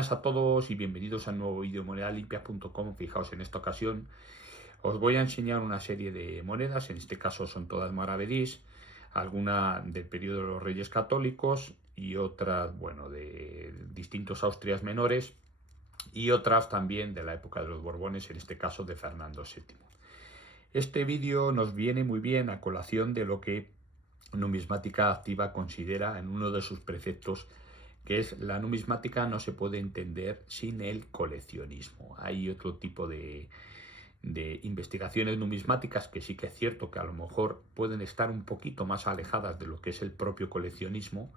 Buenas a todos y bienvenidos a un nuevo vídeo de monedaslimpias.com. Fijaos, en esta ocasión os voy a enseñar una serie de monedas, en este caso son todas maravedís, alguna del periodo de los Reyes Católicos y otras, bueno, de distintos Austrias menores y otras también de la época de los Borbones, en este caso de Fernando VII. Este vídeo nos viene muy bien a colación de lo que Numismática Activa considera en uno de sus preceptos, que es: la numismática no se puede entender sin el coleccionismo. Hay otro tipo de investigaciones numismáticas que sí que es cierto que a lo mejor pueden estar un poquito más alejadas de lo que es el propio coleccionismo,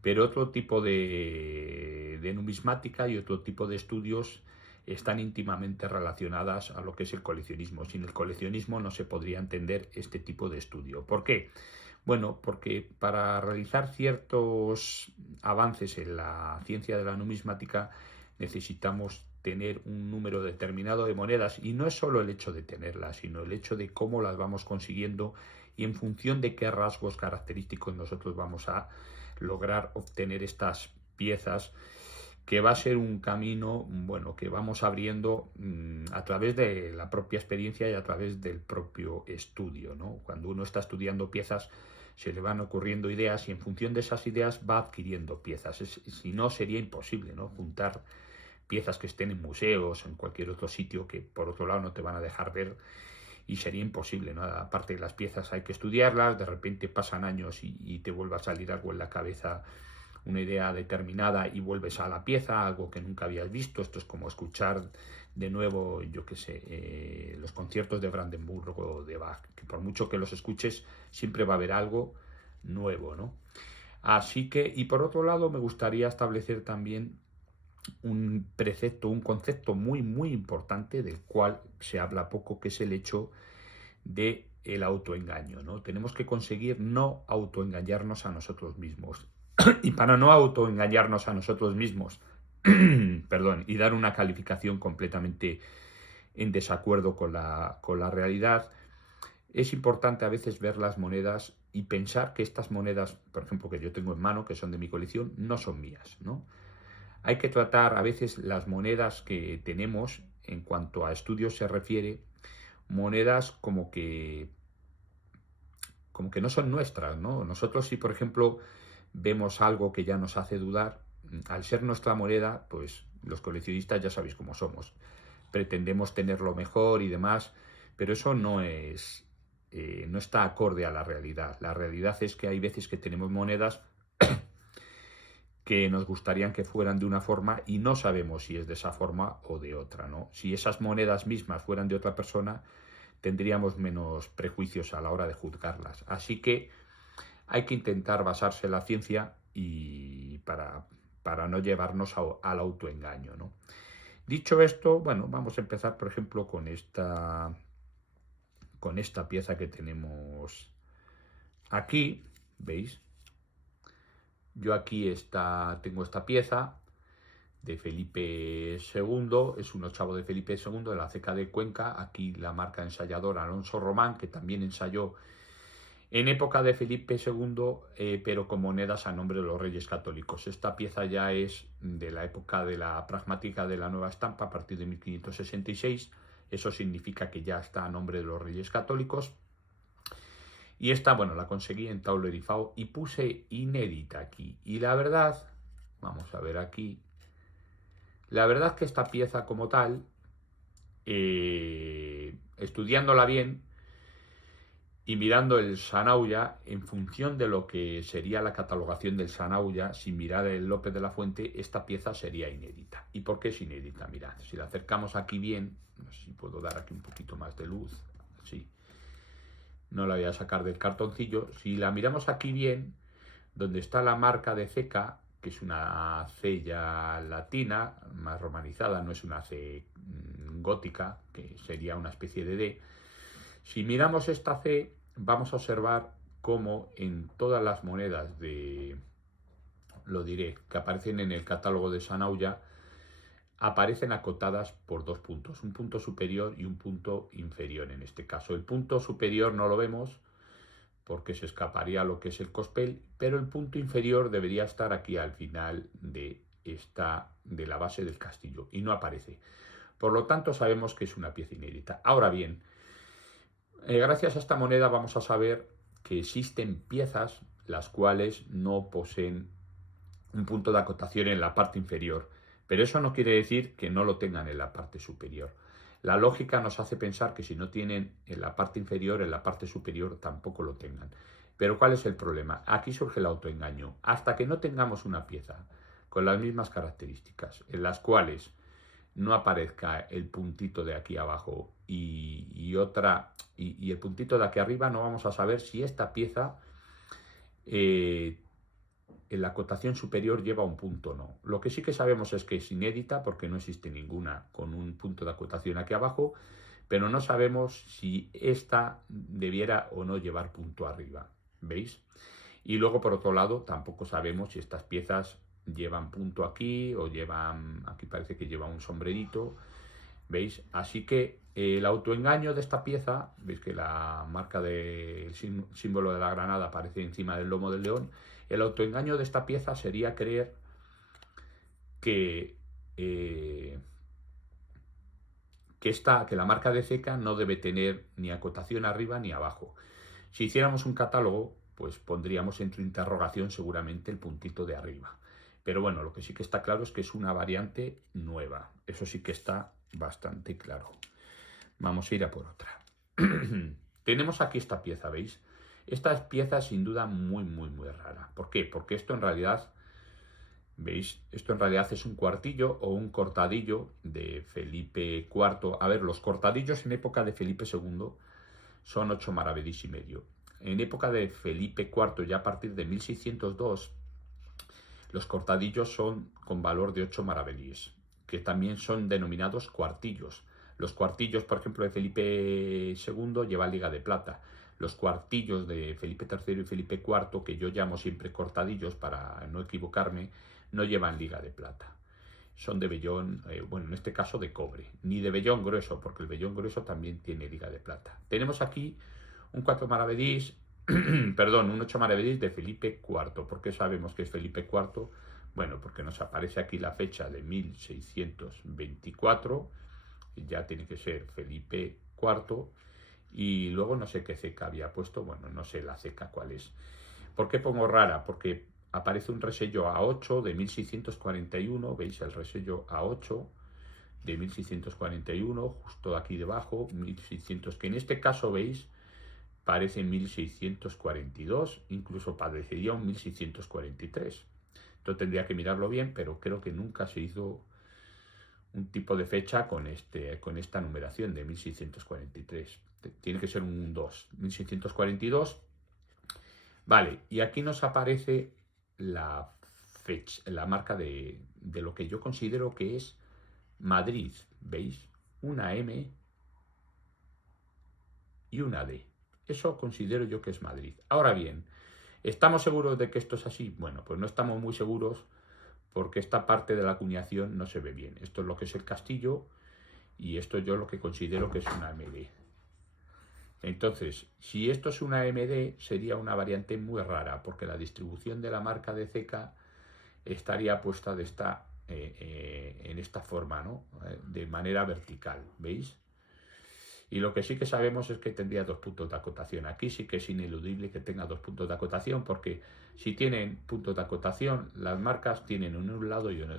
pero otro tipo de numismática y otro tipo de estudios están íntimamente relacionadas a lo que es el coleccionismo. Sin el coleccionismo no se podría entender este tipo de estudio. ¿Por qué? Bueno, porque para realizar ciertos avances en la ciencia de la numismática necesitamos tener un número determinado de monedas, y no es solo el hecho de tenerlas, sino el hecho de cómo las vamos consiguiendo y en función de qué rasgos característicos nosotros vamos a lograr obtener estas piezas, que va a ser un camino, bueno, que vamos abriendo a través de la propia experiencia y a través del propio estudio, ¿no? Cuando uno está estudiando piezas se le van ocurriendo ideas y en función de esas ideas va adquiriendo piezas. Si no, sería imposible, ¿no?, juntar piezas que estén en museos o en cualquier otro sitio que por otro lado no te van a dejar ver, y sería imposible, ¿no? Aparte de las piezas hay que estudiarlas, de repente pasan años y te vuelve a salir algo en la cabeza, una idea determinada, y vuelves a la pieza, algo que nunca habías visto. Esto es como escuchar de nuevo, yo qué sé, los conciertos de Brandenburg o de Bach, que por mucho que los escuches siempre va a haber algo nuevo, ¿no? Así que, y por otro lado, me gustaría establecer también un precepto, un concepto muy importante del cual se habla poco, que es el hecho de el autoengaño, ¿no? Tenemos que conseguir no autoengañarnos a nosotros mismos. Y para no autoengañarnos a nosotros mismos, perdón, y dar una calificación completamente en desacuerdo con la realidad, es importante a veces ver las monedas y pensar que estas monedas, por ejemplo, que yo tengo en mano, que son de mi colección, no son mías, ¿no? Hay que tratar a veces las monedas que tenemos, en cuanto a estudios se refiere, monedas como que no son nuestras, ¿no? Nosotros, si por ejemplo vemos algo que ya nos hace dudar, al ser nuestra moneda, pues los coleccionistas ya sabéis cómo somos. Pretendemos tener lo mejor y demás, pero eso no está acorde a la realidad. La realidad es que hay veces que tenemos monedas que nos gustarían que fueran de una forma y no sabemos si es de esa forma o de otra, ¿no? Si esas monedas mismas fueran de otra persona, tendríamos menos prejuicios a la hora de juzgarlas. Así que hay que intentar basarse en la ciencia y para no llevarnos al autoengaño, ¿no? Dicho esto, bueno, vamos a empezar, por ejemplo, con esta pieza que tenemos aquí, ¿veis? Yo aquí tengo esta pieza de Felipe II, es un ochavo de Felipe II de la ceca de Cuenca. Aquí la marca ensayador Alonso Román, que también ensayó en época de Felipe II, pero con monedas a nombre de los Reyes Católicos. Esta pieza ya es de la época de la pragmática de la nueva estampa, a partir de 1566. Eso significa que ya está a nombre de los Reyes Católicos. Y esta, bueno, la conseguí en Tauler y Fao y puse inédita aquí. Y la verdad, vamos a ver aquí, la verdad que esta pieza como tal, estudiándola bien y mirando el Sanaulla, en función de lo que sería la catalogación del Sanaulla, sin mirar el López de la Fuente, esta pieza sería inédita. ¿Y por qué es inédita? Mirad, si la acercamos aquí bien, no sé si puedo dar aquí un poquito más de luz, así, no la voy a sacar del cartoncillo. Si la miramos aquí bien, donde está la marca de ceca, que es una C ya latina, más romanizada, no es una C gótica, que sería una especie de D. Si miramos esta C, vamos a observar cómo en todas las monedas lo diré, que aparecen en el catálogo de Sanaulla, aparecen acotadas por dos puntos, un punto superior y un punto inferior en este caso. El punto superior no lo vemos porque se escaparía a lo que es el cospel, pero el punto inferior debería estar aquí al final del está de la base del castillo y no aparece. Por lo tanto, sabemos que es una pieza inédita. Ahora bien, gracias a esta moneda vamos a saber que existen piezas las cuales no poseen un punto de acotación en la parte inferior, pero eso no quiere decir que no lo tengan en la parte superior. La lógica nos hace pensar que si no tienen en la parte inferior, en la parte superior tampoco lo tengan. Pero ¿cuál es el problema? Aquí surge el autoengaño. Hasta que no tengamos una pieza con las mismas características, en las cuales no aparezca el puntito de aquí abajo y el puntito de aquí arriba, no vamos a saber si esta pieza en la acotación superior lleva un punto o no. Lo que sí que sabemos es que es inédita porque no existe ninguna con un punto de acotación aquí abajo, pero no sabemos si esta debiera o no llevar punto arriba. ¿Veis? Y luego, por otro lado, tampoco sabemos si estas piezas llevan punto aquí o llevan, aquí parece que lleva un sombrerito, ¿veis? Así que el autoengaño de esta pieza, veis que la marca del símbolo de la granada aparece encima del lomo del león, el autoengaño de esta pieza sería creer que, que la marca de ceca no debe tener ni acotación arriba ni abajo. Si hiciéramos un catálogo, pues pondríamos entre interrogación seguramente el puntito de arriba. Pero bueno, lo que sí que está claro es que es una variante nueva. Eso sí que está bastante claro. Vamos a ir a por otra. Tenemos aquí esta pieza, ¿veis? Esta pieza es sin duda muy, muy, muy rara. ¿Por qué? Porque esto en realidad, ¿veis? Esto en realidad es un cuartillo o un cortadillo de Felipe IV. A ver, los cortadillos en época de Felipe II son 8 maravedís y medio. En época de Felipe IV, ya a partir de 1602, los cortadillos son con valor de 8 maravedíes, que también son denominados cuartillos. Los cuartillos, por ejemplo, de Felipe II llevan liga de plata. Los cuartillos de Felipe III y Felipe IV, que yo llamo siempre cortadillos para no equivocarme, no llevan liga de plata. Son de vellón, bueno, en este caso de cobre, ni de vellón grueso, porque el vellón grueso también tiene liga de plata. Tenemos aquí un 4 maravedís, perdón, un 8 maravedís de Felipe IV. ¿Por qué sabemos que es Felipe IV? Bueno, porque nos aparece aquí la fecha de 1624, ya tiene que ser Felipe IV, y luego no sé qué ceca había puesto, bueno, no sé la ceca cuál es. ¿Por qué pongo rara? Porque aparece un resello A8 de 1641, veis el resello A8 de 1641, justo aquí debajo, 1600, que en este caso veis, parece 1642, incluso parecería un 1643. Esto tendría que mirarlo bien, pero creo que nunca se hizo un tipo de fecha con esta numeración de 1643. Tiene que ser un 2, 1642. Vale, y aquí nos aparece la fecha, la marca de lo que yo considero que es Madrid, ¿veis? Una M y una D. Eso considero yo que es Madrid. Ahora bien, ¿estamos seguros de que esto es así? Bueno, pues no estamos muy seguros porque esta parte de la acuñación no se ve bien. Esto es lo que es el castillo y esto yo lo que considero que es una MD. Entonces, si esto es una MD, sería una variante muy rara porque la distribución de la marca de ceca estaría puesta en esta forma, ¿no? De manera vertical, ¿veis? Y lo que sí que sabemos es que tendría 2 puntos de acotación. Aquí sí que es ineludible que tenga 2 puntos de acotación, porque si tienen puntos de acotación, las marcas tienen en un lado y en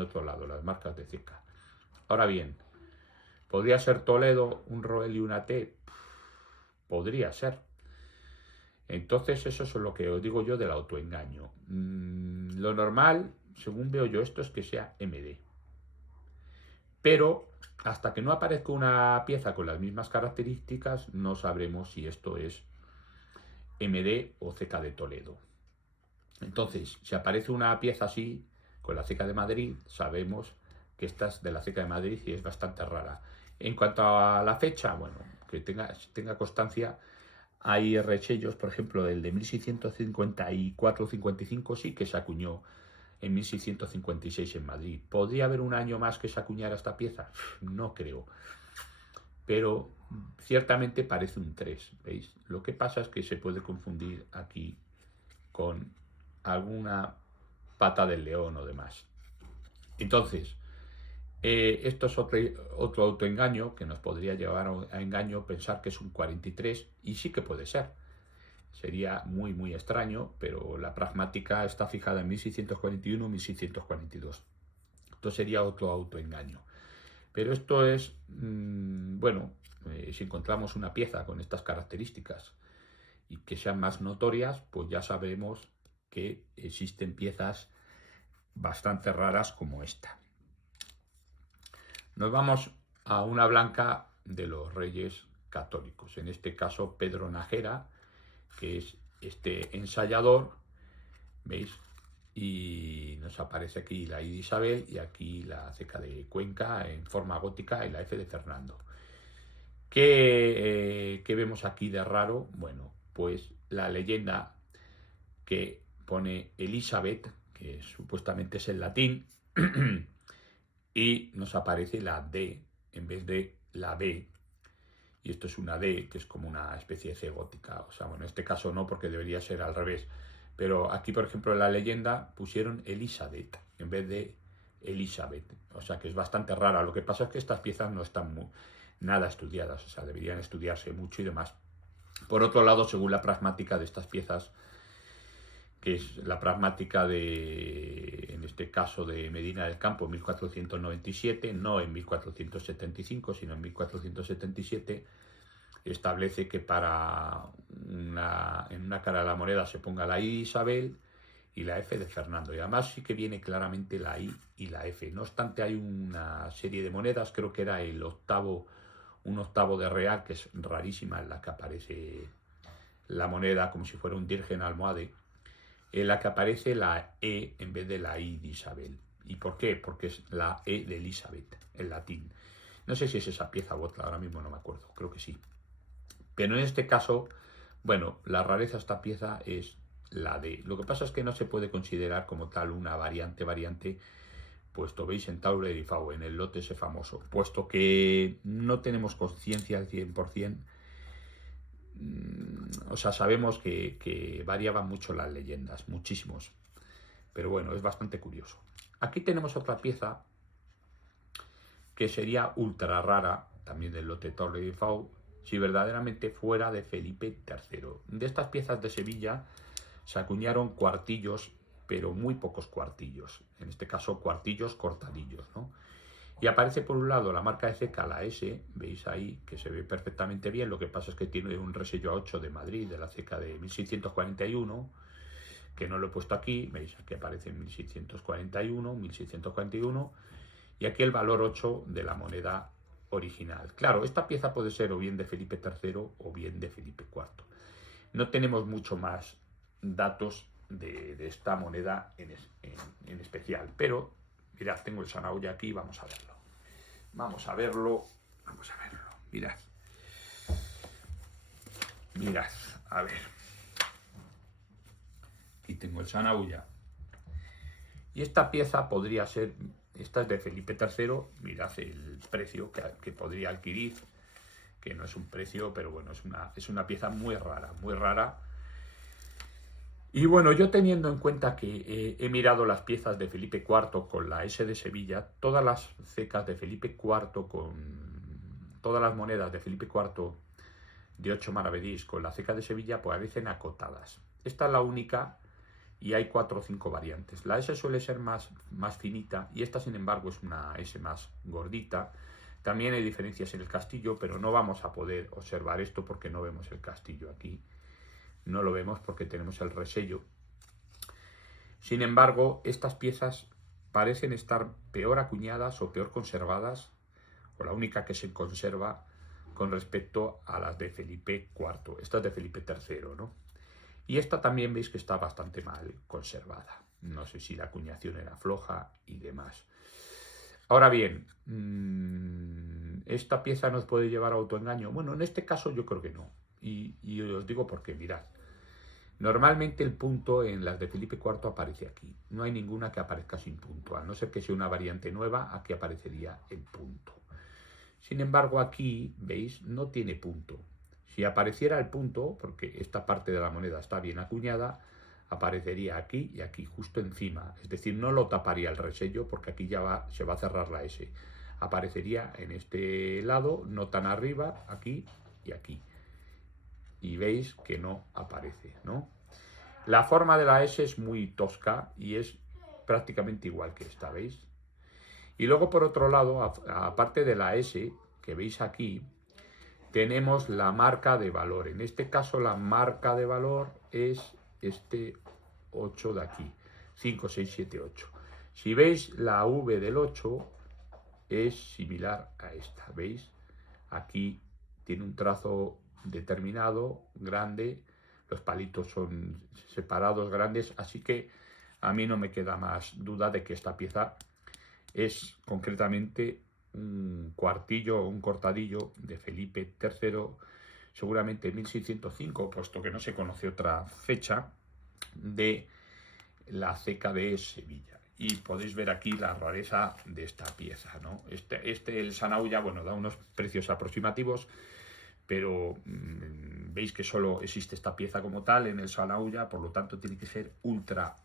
otro lado, las marcas de ceca. Ahora bien, ¿podría ser Toledo, un Roel y una T? Podría ser. Entonces eso es lo que os digo yo del autoengaño. Lo normal, según veo yo esto, es que sea MD. Pero hasta que no aparezca una pieza con las mismas características, no sabremos si esto es MD o ceca de Toledo. Entonces, si aparece una pieza así, con la ceca de Madrid, sabemos que esta es de la ceca de Madrid y es bastante rara. En cuanto a la fecha, bueno, que tenga constancia, hay resellos, por ejemplo, el de 1654-55 sí que se acuñó en 1656 en Madrid. ¿Podría haber un año más que se acuñara esta pieza? No creo. Pero ciertamente parece un 3, ¿veis? Lo que pasa es que se puede confundir aquí con alguna pata del león o demás. Entonces, esto es otro autoengaño que nos podría llevar a engaño pensar que es un 43, y sí que puede ser. Sería muy, muy extraño, pero la pragmática está fijada en 1641-1642. Esto sería otro autoengaño. Pero esto es, bueno, si encontramos una pieza con estas características y que sean más notorias, pues ya sabremos que existen piezas bastante raras como esta. Nos vamos a una blanca de los Reyes Católicos, en este caso Pedro Nájera, que es este ensayador, ¿veis? Y nos aparece aquí la I de Isabel y aquí la ceca de Cuenca en forma gótica y la F de Fernando. ¿Qué vemos aquí de raro? Bueno, pues la leyenda que pone Elizabeth, que supuestamente es el latín, y nos aparece la D en vez de la B. Y esto es una D, que es como una especie de C gótica. O sea, bueno, en este caso no, porque debería ser al revés. Pero aquí, por ejemplo, en la leyenda pusieron Elizabeth en vez de Elizabeth. O sea, que es bastante rara. Lo que pasa es que estas piezas no están nada estudiadas. O sea, deberían estudiarse mucho y demás. Por otro lado, según la pragmática de estas piezas, que es la pragmática de, en este caso, de Medina del Campo en 1497, no en 1475, sino en 1477, establece que en una cara de la moneda se ponga la I de Isabel y la F de Fernando. Y además sí que viene claramente la I y la F. No obstante, hay una serie de monedas, creo que era un octavo de real, que es rarísima, en la que aparece la moneda como si fuera un dirgen almohade, en la que aparece la E en vez de la I de Isabel. ¿Y por qué? Porque es la E de Elizabeth, en latín. No sé si es esa pieza u otra, ahora mismo no me acuerdo, creo que sí. Pero en este caso, bueno, la rareza de esta pieza es la D. Lo que pasa es que no se puede considerar como tal una variante, puesto veis en Tauler y Fau, en el lote ese famoso, puesto que no tenemos conciencia al 100%. O sea, sabemos que variaban mucho las leyendas, muchísimos. Pero bueno, es bastante curioso. Aquí tenemos otra pieza que sería ultra rara, también del lote Torre de Fau, si verdaderamente fuera de Felipe III. De estas piezas de Sevilla se acuñaron cuartillos, pero muy pocos cuartillos. En este caso, cuartillos cortadillos, ¿no? Y aparece por un lado la marca de ceca, la S, veis ahí, que se ve perfectamente bien. Lo que pasa es que tiene un resello A8 de Madrid, de la ceca de 1641, que no lo he puesto aquí. Veis, aquí aparece 1641, 1641. Y aquí el valor 8 de la moneda original. Claro, esta pieza puede ser o bien de Felipe III o bien de Felipe IV. No tenemos mucho más datos de esta moneda en especial, pero mirad, tengo el Sanaúya aquí, vamos a verlo. Vamos a verlo, vamos a verlo. Mirad, mirad, a ver. Aquí tengo el Sanaúya. Y esta pieza podría ser, esta es de Felipe III, mirad el precio que podría adquirir, que no es un precio, pero bueno, es una pieza muy rara, muy rara. Y bueno, yo teniendo en cuenta que he mirado las piezas de Felipe IV con la S de Sevilla, todas las cecas de Felipe IV todas las monedas de Felipe IV de 8 maravedís con la ceca de Sevilla parecen acotadas. Esta es la única y hay 4 o 5 variantes. La S suele ser más finita y esta, sin embargo, es una S más gordita. También hay diferencias en el castillo, pero no vamos a poder observar esto porque no vemos el castillo aquí. No lo vemos porque tenemos el resello. Sin embargo, estas piezas parecen estar peor acuñadas o peor conservadas, o la única que se conserva con respecto a las de Felipe IV. Esta es de Felipe III, ¿no? Y esta también veis que está bastante mal conservada. No sé si la acuñación era floja y demás. Ahora bien, ¿esta pieza nos puede llevar a autoengaño? Bueno, en este caso yo creo que no. Y os digo por qué, mirad. Normalmente el punto en las de Felipe IV aparece aquí. No hay ninguna que aparezca sin punto. A no ser que sea una variante nueva, aquí aparecería el punto. Sin embargo, aquí, ¿veis? No tiene punto. Si apareciera el punto, porque esta parte de la moneda está bien acuñada, aparecería aquí y aquí, justo encima. Es decir, no lo taparía el resello porque aquí ya se va a cerrar la S. Aparecería en este lado, no tan arriba, aquí y aquí. Y veis que no aparece, ¿no? La forma de la S es muy tosca y es prácticamente igual que esta, ¿veis? Y luego por otro lado, aparte de la S que veis aquí, tenemos la marca de valor. En este caso la marca de valor es este 8 de aquí, 5, 6, 7, 8. Si veis, la V del 8 es similar a esta, ¿veis? Aquí tiene un trazo determinado, grande, los palitos son separados, grandes, así que a mí no me queda más duda de que esta pieza es concretamente un cuartillo o un cortadillo de Felipe III, seguramente 1605, puesto que no se conoce otra fecha, de la ceca de Sevilla. Y podéis ver aquí la rareza de esta pieza, ¿no? El Sanaulla, bueno, da unos precios aproximativos, pero veis que solo existe esta pieza como tal en el Sanaulla, por lo tanto tiene que ser ultra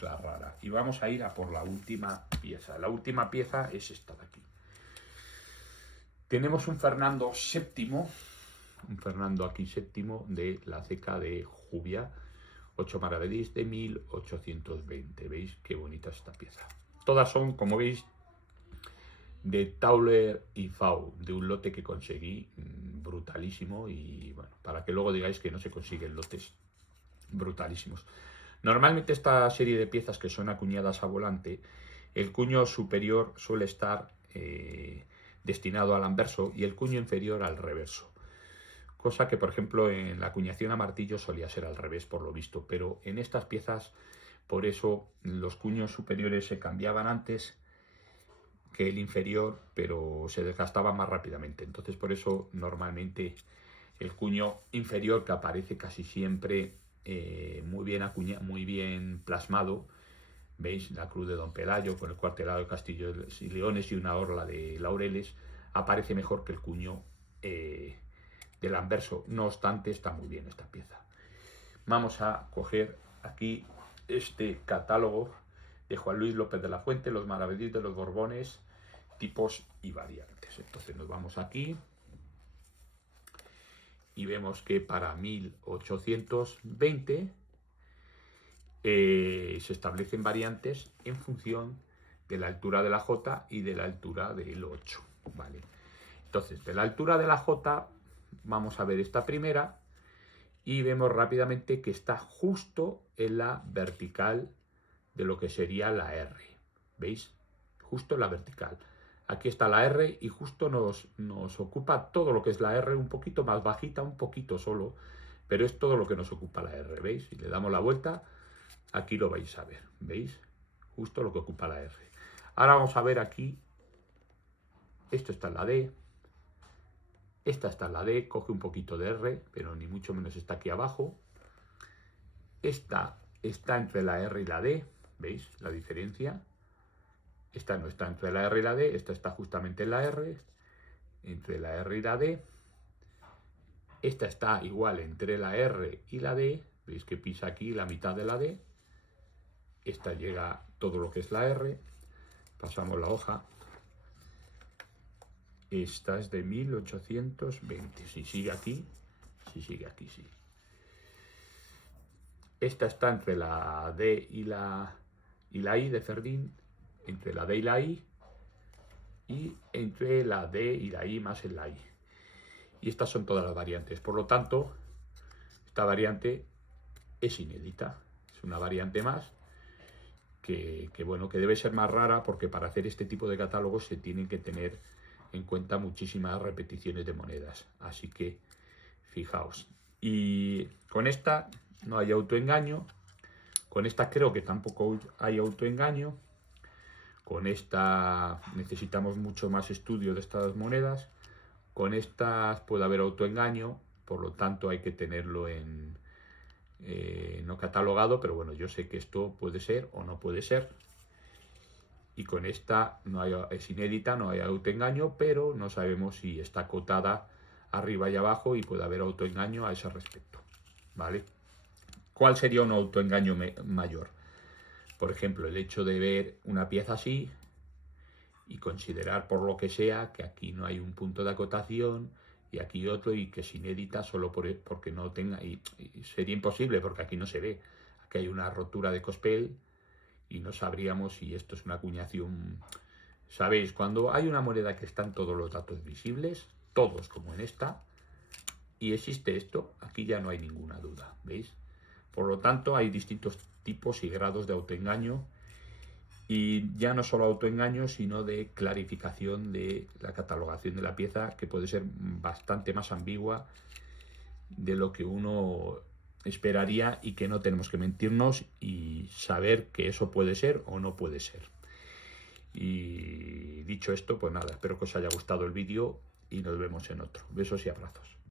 rara. Y vamos a ir a por la última pieza. La última pieza es esta de aquí. Tenemos un Fernando VII, un Fernando aquí VII de la ceca de Jubia, 8 maravedís de 1820. ¿Veis qué bonita es esta pieza? Todas son, como veis, de Tauler y Fau, de un lote que conseguí brutalísimo, y bueno, para que luego digáis que no se consiguen lotes brutalísimos. Normalmente esta serie de piezas que son acuñadas a volante, el cuño superior suele estar destinado al anverso y el cuño inferior al reverso. Cosa que, por ejemplo, en la acuñación a martillo solía ser al revés, por lo visto, pero en estas piezas, por eso los cuños superiores se cambiaban antes que el inferior, pero se desgastaba más rápidamente. Entonces, por eso normalmente el cuño inferior, que aparece casi siempre muy bien muy bien plasmado, veis la cruz de Don Pelayo con el cuartelado de Castillo y Leones y una orla de laureles, aparece mejor que el cuño del anverso. No obstante, está muy bien esta pieza. Vamos a coger aquí este catálogo de Juan Luis López de la Fuente, los maravedís de los Borbones, tipos y variantes. Entonces nos vamos aquí y vemos que para 1820 se establecen variantes en función de la altura de la J y de la altura del 8. ¿Vale? Entonces, de la altura de la J vamos a ver esta primera y vemos rápidamente que está justo en la vertical de lo que sería la R. ¿Veis? Justo en la vertical. Aquí está la R y justo nos ocupa todo lo que es la R, un poquito más bajita, un poquito solo, pero es todo lo que nos ocupa la R. ¿Veis? Si le damos la vuelta, aquí lo vais a ver. ¿Veis? Justo lo que ocupa la R. Ahora vamos a ver aquí. Esto está en la D. Esta está en la D, coge un poquito de R, pero ni mucho menos está aquí abajo. Esta está entre la R y la D, ¿veis la diferencia? Esta no está entre la R y la D, esta está justamente en la R, entre la R y la D. Esta está igual entre la R y la D, veis que pisa aquí la mitad de la D. Esta llega todo lo que es la R, pasamos la hoja. Esta es de 1820, si sigue aquí, sí. Esta está entre la D y la I de Ferdín, entre la D y la I, y entre la D y la I más el la I. Y estas son todas las variantes. Por lo tanto, esta variante es inédita. Es una variante más que debe ser más rara, porque para hacer este tipo de catálogos se tienen que tener en cuenta muchísimas repeticiones de monedas. Así que fijaos. Y con esta no hay autoengaño. Con esta creo que tampoco hay autoengaño. Con esta necesitamos mucho más estudio de estas monedas. Con estas puede haber autoengaño, por lo tanto hay que tenerlo no catalogado, pero bueno, yo sé que esto puede ser o no puede ser. Y con esta es inédita, no hay autoengaño, pero no sabemos si está cotada arriba y abajo y puede haber autoengaño a ese respecto. ¿Vale? ¿Cuál sería un autoengaño mayor? Por ejemplo, el hecho de ver una pieza así y considerar por lo que sea que aquí no hay un punto de acotación y aquí otro y que es inédita solo porque no tenga... Y sería imposible porque aquí no se ve. Aquí hay una rotura de cospel y no sabríamos si esto es una acuñación. ¿Sabéis? Cuando hay una moneda que están todos los datos visibles, todos como en esta, y existe esto, aquí ya no hay ninguna duda, ¿veis? Por lo tanto, hay distintos tipos y grados de autoengaño, y ya no solo autoengaño, sino de clarificación de la catalogación de la pieza, que puede ser bastante más ambigua de lo que uno esperaría, y que no tenemos que mentirnos y saber que eso puede ser o no puede ser. Y dicho esto, pues nada, espero que os haya gustado el vídeo y nos vemos en otro. Besos y abrazos.